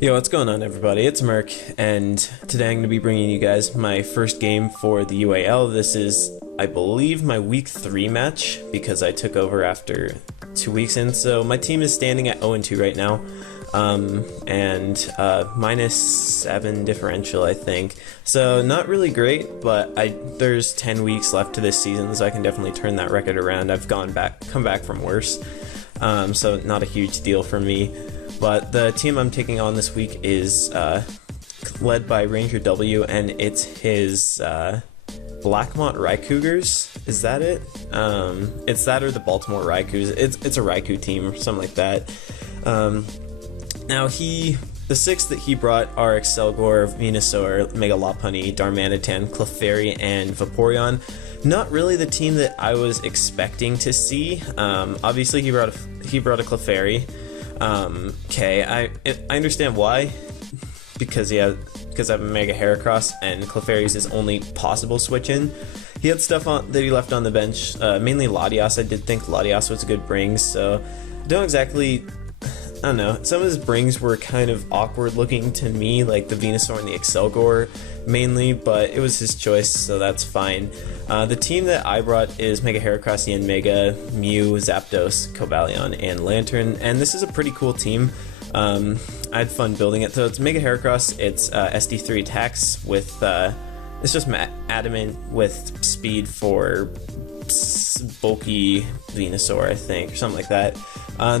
Yo, what's going on, everybody? It's Merc, and today I'm going to be bringing you guys my first game for the UAL. This is, I believe, my week 3 match, because I took over after 2 weeks in, so my team is standing at 0-2 right now, and -7 differential, I think. So not really great, but there's 10 weeks left to this season, so I can definitely turn that record around. I've come back from worse, so not a huge deal for me. But the team I'm taking on this week is led by Ranger W, and it's his Blackmont Raikous. Is that it? It's that or the Baltimore Raikous. It's a Raikous team or something like that. Now the 6 that he brought are Excelgor, Venusaur, Megalopony, Darmanitan, Clefairy, and Vaporeon. Not really the team that I was expecting to see. Obviously he brought a Clefairy. Okay, I understand why, because I have a Mega Heracross and Clefairy's his only possible switch in. He had stuff that he left on the bench, mainly Latias. I did think Latias was a good bring, so I don't know, some of his brings were kind of awkward looking to me, like the Venusaur and the Excelgor mainly, but it was his choice, so that's fine. The team that I brought is Mega Heracross, Mega, Mew, Zapdos, Cobalion, and Lantern, and this is a pretty cool team. I had fun building it. So it's Mega Heracross, it's SD3 attacks with, it's just Adamant with speed for bulky Venusaur, I think, or something like that.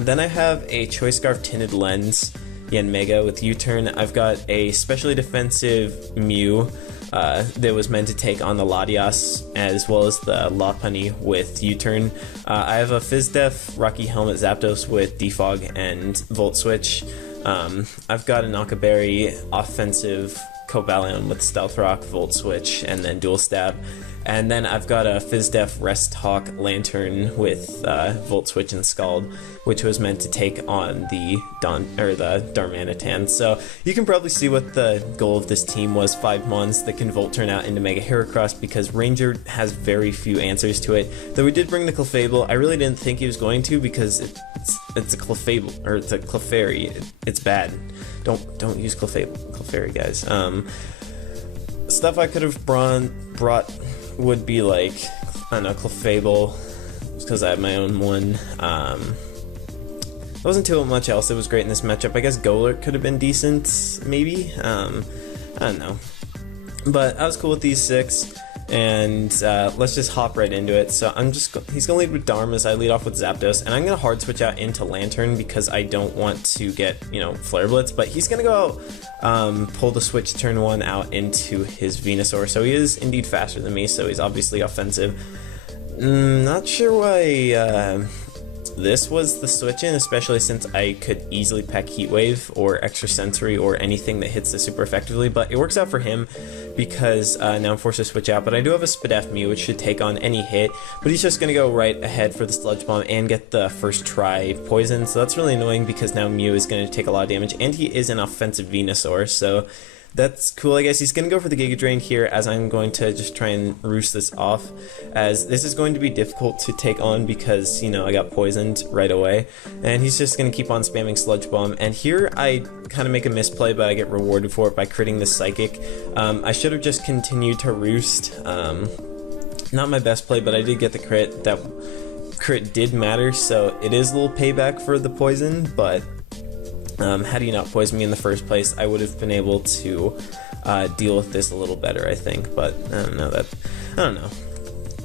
Then I have a Choice Scarf Tinted Lens Mega with U-Turn. I've got a specially defensive Mew that was meant to take on the Latias, as well as the Lopunny with U-Turn. I have a Fizdef Rocky Helmet Zapdos with Defog and Volt Switch. I've got a Knockaberry offensive Cobalion with Stealth Rock, Volt Switch, and then Dual Stab. And then I've got a Fizdef Rest Hawk Lantern with Volt Switch and Scald, which was meant to take on the Darmanitan. So you can probably see what the goal of this team was: 5 months that can Volt turn out into Mega Heracross, because Ranger has very few answers to it. Though we did bring the Clefable, I really didn't think he was going to, because it's a Clefable, or it's a Clefairy. It's bad. Don't use Clefairy, guys. Stuff I could have brought would be like, I don't know, Clefable, because I have my own one. There wasn't too much else that was great in this matchup. I guess Golurk could have been decent, maybe. I don't know. But I was cool with these 6, and let's just hop right into it. So he's gonna lead with Darm as I lead off with Zapdos, and I'm gonna hard switch out into Lantern because I don't want to get, Flare Blitz, but he's gonna go pull the switch turn 1 out into his Venusaur, so he is indeed faster than me, so he's obviously offensive. Not sure why this was the switch in, especially since I could easily pack Heat Wave or Extra Sensory or anything that hits this super effectively, but it works out for him because now I'm forced to switch out. But I do have a Spadef Mew, which should take on any hit, but he's just going to go right ahead for the Sludge Bomb and get the first try poison, so that's really annoying because now Mew is going to take a lot of damage, and he is an offensive Venusaur, so that's cool. I guess he's going to go for the Giga Drain here, as I'm going to just try and roost this off, as this is going to be difficult to take on because, I got poisoned right away, and he's just going to keep on spamming Sludge Bomb, and here I kind of make a misplay, but I get rewarded for it by critting the Psychic. I should have just continued to roost. Not my best play, but I did get the crit. That crit did matter, so it is a little payback for the poison, but had he not poisoned me in the first place, I would have been able to deal with this a little better, I think. But I don't know.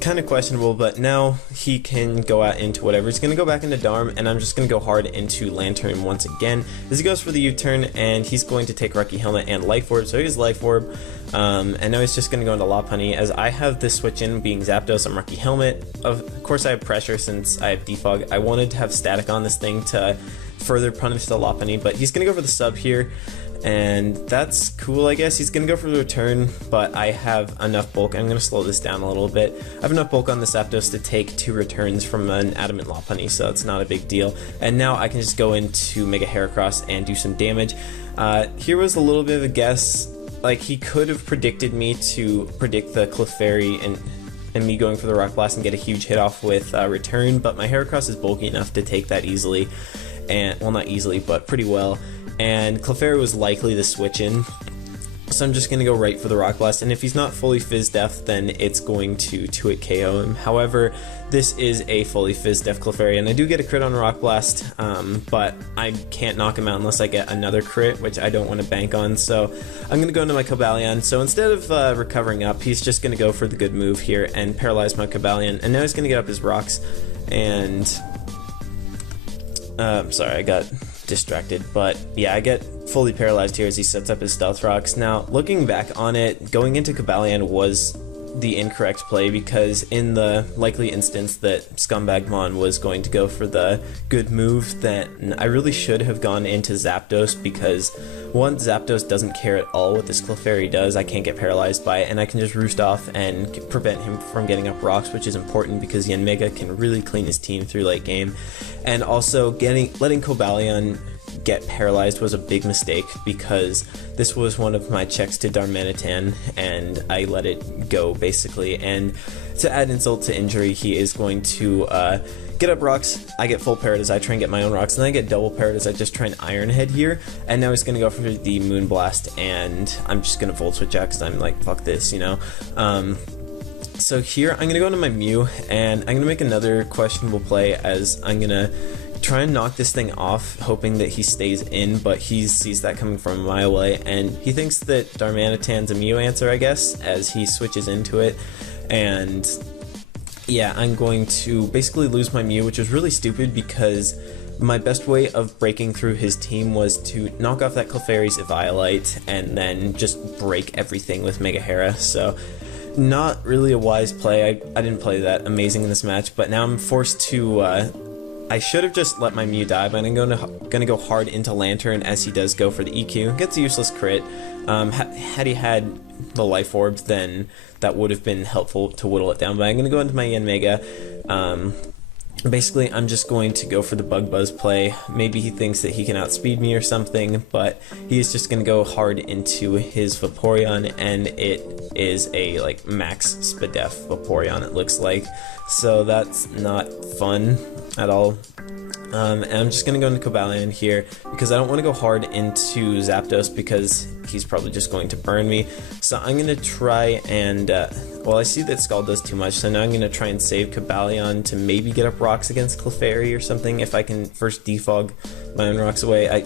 Kind of questionable, but now he can go out into whatever. He's going to go back into Darm, and I'm just going to go hard into Lantern once again, as he goes for the U-turn, and he's going to take Rocky Helmet and Life Orb, so he's Life Orb, and now he's just going to go into Lopunny, as I have this switch in being Zapdos on Rocky Helmet. Of course I have Pressure since I have Defog. I wanted to have Static on this thing to further punish the Lopunny, but he's going to go for the sub here, and that's cool, I guess. He's going to go for the return, but I have enough bulk. I'm going to slow this down a little bit. I have enough bulk on the Zapdos to take 2 returns from an Adamant Lopunny, so it's not a big deal. And now I can just go into Mega Heracross and do some damage. Here was a little bit of a guess. Like, he could have predicted me to predict the Clefairy and me going for the Rock Blast and get a huge hit off with return, but my Heracross is bulky enough to take that easily. And, well, not easily, but pretty well. and Clefairy was likely to switch in. So I'm just going to go right for the Rock Blast, and if he's not fully Fizz Def, then it's going to 2-hit KO him. However, this is a fully Fizz Def Clefairy, and I do get a crit on Rock Blast, but I can't knock him out unless I get another crit, which I don't want to bank on, so I'm going to go into my Cobalion. So instead of recovering up, he's just going to go for the good move here and paralyze my Cobalion, and now he's going to get up his rocks, and... sorry, I got distracted, but yeah, I get fully paralyzed here as he sets up his Stealth Rocks. Now, looking back on it, going into Cobalion was the incorrect play, because in the likely instance that Scumbagmon was going to go for the good move, then I really should have gone into Zapdos, because one, Zapdos doesn't care at all what this Clefairy does. I can't get paralyzed by it, and I can just roost off and prevent him from getting up rocks, which is important because Yanmega can really clean his team through late game. And also letting Cobalion get paralyzed was a big mistake, because this was one of my checks to Darmanitan and I let it go basically, and to add insult to injury, he is going to get up rocks. I get full parrot as I try and get my own rocks, and then I get double parrot as I just try and Iron Head here, and now he's going to go for the Moon Blast, and I'm just going to Volt Switch out because I'm like, fuck this, you know. So here I'm going to go into my Mew, and I'm going to make another questionable play as I'm going to try and knock this thing off, hoping that he stays in, but he sees that coming from a mile away, and he thinks that Darmanitan's a Mew answer, I guess, as he switches into it, and yeah, I'm going to basically lose my Mew, which is really stupid because my best way of breaking through his team was to knock off that Clefairy's Eviolite and then just break everything with Mega Hera, so not really a wise play. I didn't play that amazing in this match, but now I'm forced to I should have just let my Mew die, but I'm gonna go hard into Lantern as he does go for the EQ. Gets a useless crit. Had he had the Life Orb, then that would have been helpful to whittle it down, but I'm gonna go into my Yanmega. Basically, I'm just going to go for the Bug Buzz play. Maybe he thinks that he can outspeed me or something, but he is just going to go hard into his Vaporeon, and it is a like max Spadef Vaporeon, it looks like. So that's not fun at all. And I'm just going to go into Cobalion here because I don't want to go hard into Zapdos because he's probably just going to burn me. So I'm going to try and, well, I see that Scald does too much, so now I'm going to try and save Cobalion to maybe get up rocks against Clefairy or something if I can first defog my own rocks away.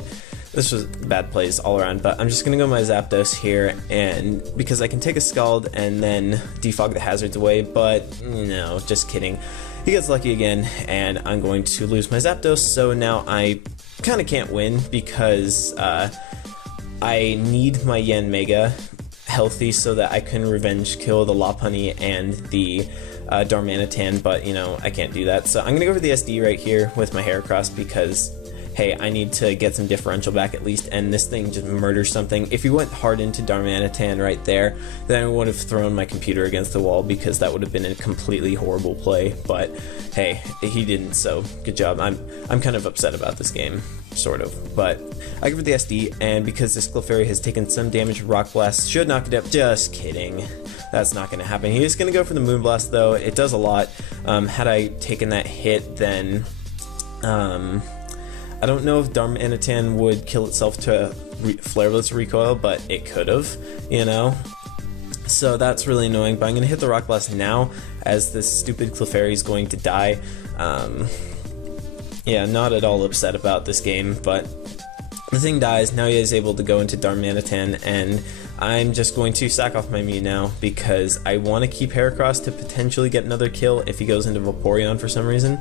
This was bad plays all around, but I'm just going to go my Zapdos here, and because I can take a Scald and then defog the hazards away, but no, just kidding. He gets lucky again, and I'm going to lose my Zapdos, so now I kind of can't win because I need my Yanmega healthy so that I can revenge kill the Lopunny and the Darmanitan, but you know, I can't do that. So I'm going to go for the SD right here with my Heracross because, hey, I need to get some differential back at least, and this thing just murders something. If he went hard into Darmanitan right there, then I would have thrown my computer against the wall because that would have been a completely horrible play, but hey, he didn't, so good job. I'm kind of upset about this game, sort of, but I go for the SD, and because this Clefairy has taken some damage, Rock Blast should knock it up. Just kidding. That's not going to happen. He's going to go for the Moon Blast, though. It does a lot. Had I taken that hit, then I don't know if Darmanitan would kill itself to Flareless Recoil, but it could have, you know? So that's really annoying, but I'm going to hit the Rock Blast now as this stupid Clefairy is going to die. Yeah, not at all upset about this game, but the thing dies. Now he is able to go into Darmanitan, and I'm just going to sack off my Mew now because I want to keep Heracross to potentially get another kill if he goes into Vaporeon for some reason.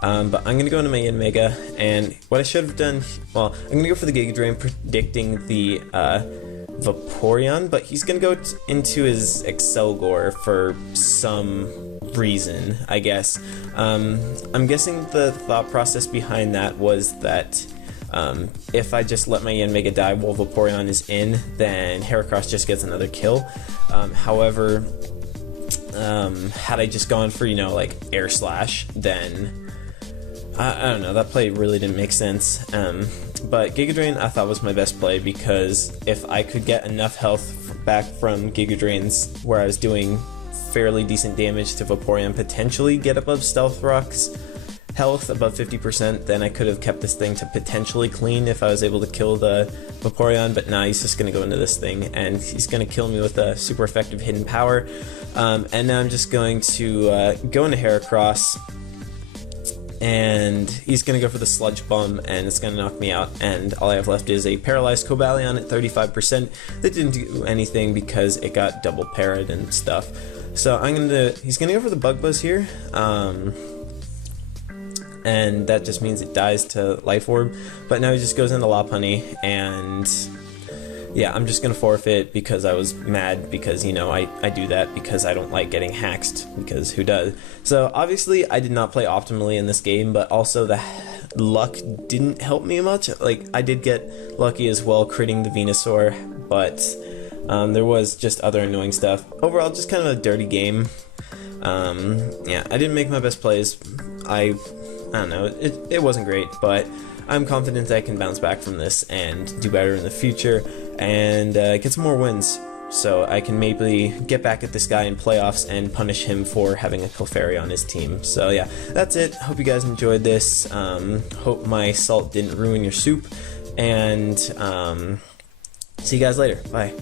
But I'm going to go into my Yanmega, and what I should have done, well, I'm going to go for the Giga Drain predicting the Vaporeon, but he's going to go into his Excelgor for some reason, I guess. I'm guessing the thought process behind that was that if I just let my Yanmega die while Vaporeon is in, then Heracross just gets another kill. However, had I just gone for, you know, like Air Slash, then I don't know, that play really didn't make sense. But Giga Drain I thought was my best play because if I could get enough health back from Giga Drains where I was doing fairly decent damage to Vaporeon, potentially get above Stealth Rocks, health above 50%, then I could have kept this thing to potentially clean if I was able to kill the Vaporeon, but now he's just going to go into this thing, and he's going to kill me with a super effective hidden power. And now I'm just going to go into Heracross, and he's going to go for the Sludge Bomb, and it's going to knock me out, and all I have left is a Paralyzed Cobalion at 35%. That didn't do anything because it got double parried and stuff. So he's going to go for the Bug Buzz here, and that just means it dies to Life Orb, but now he just goes into Lopunny, and yeah, I'm just gonna forfeit because I was mad because, you know, I do that because I don't like getting haxed, because who does? So obviously I did not play optimally in this game, but also the luck didn't help me much. Like, I did get lucky as well critting the Venusaur, but there was just other annoying stuff. Overall, just kind of a dirty game. Yeah, I didn't make my best plays. I don't know, it wasn't great, but I'm confident I can bounce back from this and do better in the future and get some more wins, so I can maybe get back at this guy in playoffs and punish him for having a Clefairy on his team. So yeah, that's it. Hope you guys enjoyed this. Hope my salt didn't ruin your soup, and see you guys later. Bye.